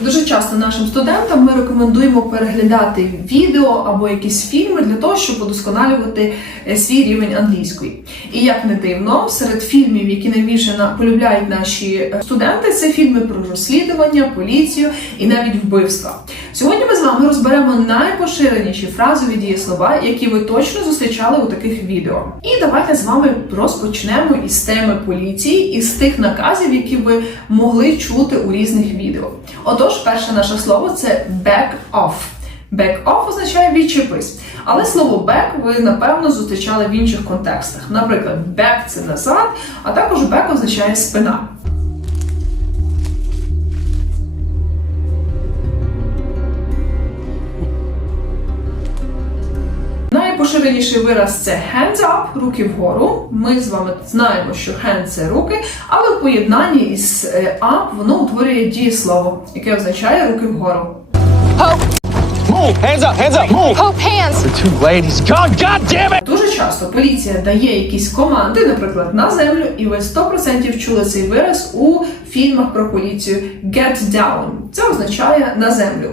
Дуже часто нашим студентам ми рекомендуємо переглядати відео або якісь фільми для того, щоб удосконалювати е, свій рівень англійської. І як не дивно, серед фільмів, які найбільше полюбляють наші е, студенти, це фільми про розслідування, поліцію і навіть вбивства. Сьогодні ми з вами розберемо найпоширеніші фразові дієслова, які ви точно зустрічали у таких відео. І давайте з вами розпочнемо із теми поліції, із тих наказів, які ви могли чути у різних відео. Отож, перше наше слово це back off. Back off означає відчепись. Але слово back ви напевно зустрічали в інших контекстах. Наприклад, back це назад, а також back означає спина. Найпоширеніший вираз це hands up, руки вгору. Ми з вами знаємо, що hand це руки, але в поєднанні із е, up воно утворює дієслово, яке означає руки вгору. Дуже часто поліція дає якісь команди, наприклад, на землю, і ви 100% чули цей вираз у фільмах про поліцію get down. Це означає на землю.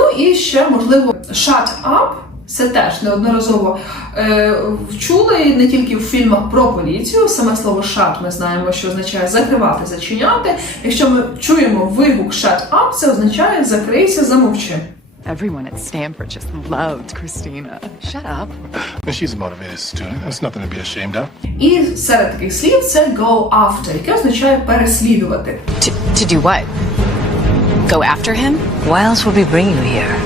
Ну і ще можливо shut up. Це теж неодноразово е, чули не тільки в фільмах про поліцію. Саме слово shut ми знаємо, що означає закривати, зачиняти. Якщо ми чуємо вигук shut up, це означає закрийся, замовчи. Everyone at Stanford just loved Christina. Shut up. She's a motivated student. That's nothing to be ashamed of. І серед таких слів це go after, яке означає переслідувати. To, to do what? Go after him? Why else would we bring you here?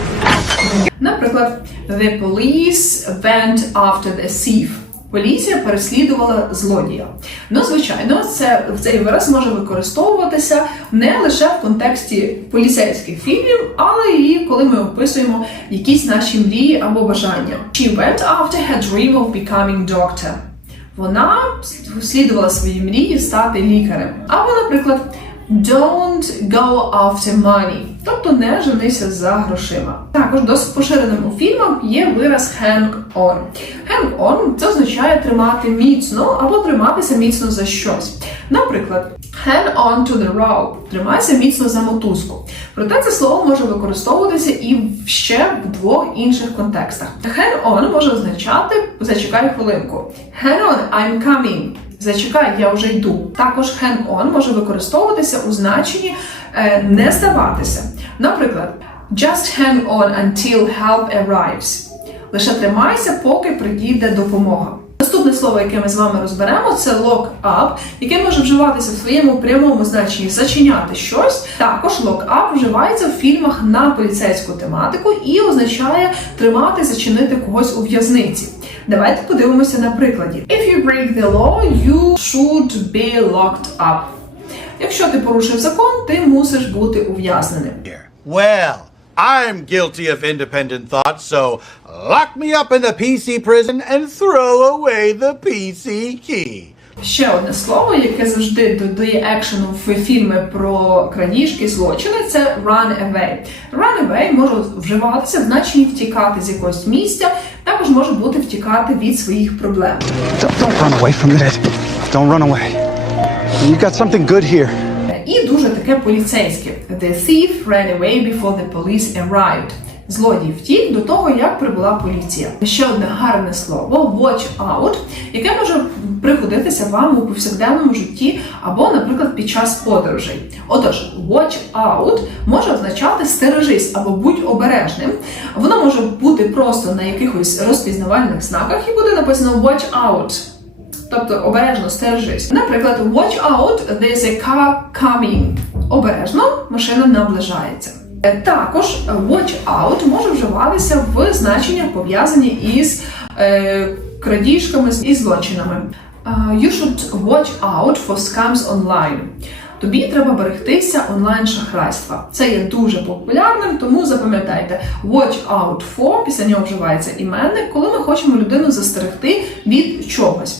Наприклад, the police went after the thief. Поліція переслідувала злодія. Ну, звичайно, це цей вираз може використовуватися не лише в контексті поліцейських фільмів, але і коли ми описуємо якісь наші мрії або бажання. She went after her dream of becoming doctor. Вона слідувала своїй мрії стати лікарем. Або, наприклад, Don't go after money, тобто не женися за грошима. Також досить поширеним у фільмах є вираз hang on. Hang on це означає тримати міцно або триматися міцно за щось. Наприклад, hang on to the rope – тримайся міцно за мотузку. Проте це слово може використовуватися і ще в двох інших контекстах. Hang on може означати зачекай хвилинку. Hang on, I'm coming. Зачекай, я вже йду. Також hang on може використовуватися у значенні е, не здаватися. Наприклад, just hang on until help arrives. Лише тримайся, поки приїде допомога. Наступне слово, яке ми з вами розберемо, це lock up, яке може вживатися в своєму прямому значенні зачиняти щось. Також lock up вживається в фільмах на поліцейську тематику і означає тримати, зачинити когось у в'язниці. Давайте подивимося на прикладі. If you break the law, you should be locked up. Якщо ти порушив закон, ти мусиш бути ув'язненим. Well, I'm guilty of independent thought, so lock me up in the PC prison and throw away the PC key. Ще одне слово, яке завжди додає екшену в фільми про крадіжки, злочини, це run away. Run away може вживатися в значенні втікати з якогось місця, також може бути втікати від своїх проблем. Don't, don't run away from it. Don't run away. You got something good here. І дуже таке поліцейське. The thief ran away before the police arrived. Злодій втік до того, як прибула поліція. Ще одне гарне слово watch out, яке може пригодитися вам у повсякденному житті або, наприклад, під час подорожей. Отож, watch out може означати стережись або будь обережним. Воно може бути просто на якихось розпізнавальних знаках і буде написано watch out. Тобто обережно стережись. Наприклад, watch out, there's a car coming. Обережно машина наближається. Е, Також watch out може вживатися в значеннях пов'язані із е, крадіжками і злочинами. Е, You should watch out for scams online. Тобі треба берегтися онлайн шахрайства. Це є дуже популярним, тому запам'ятайте, watch out for, після нього вживається іменник, коли ми хочемо людину застерегти від чогось.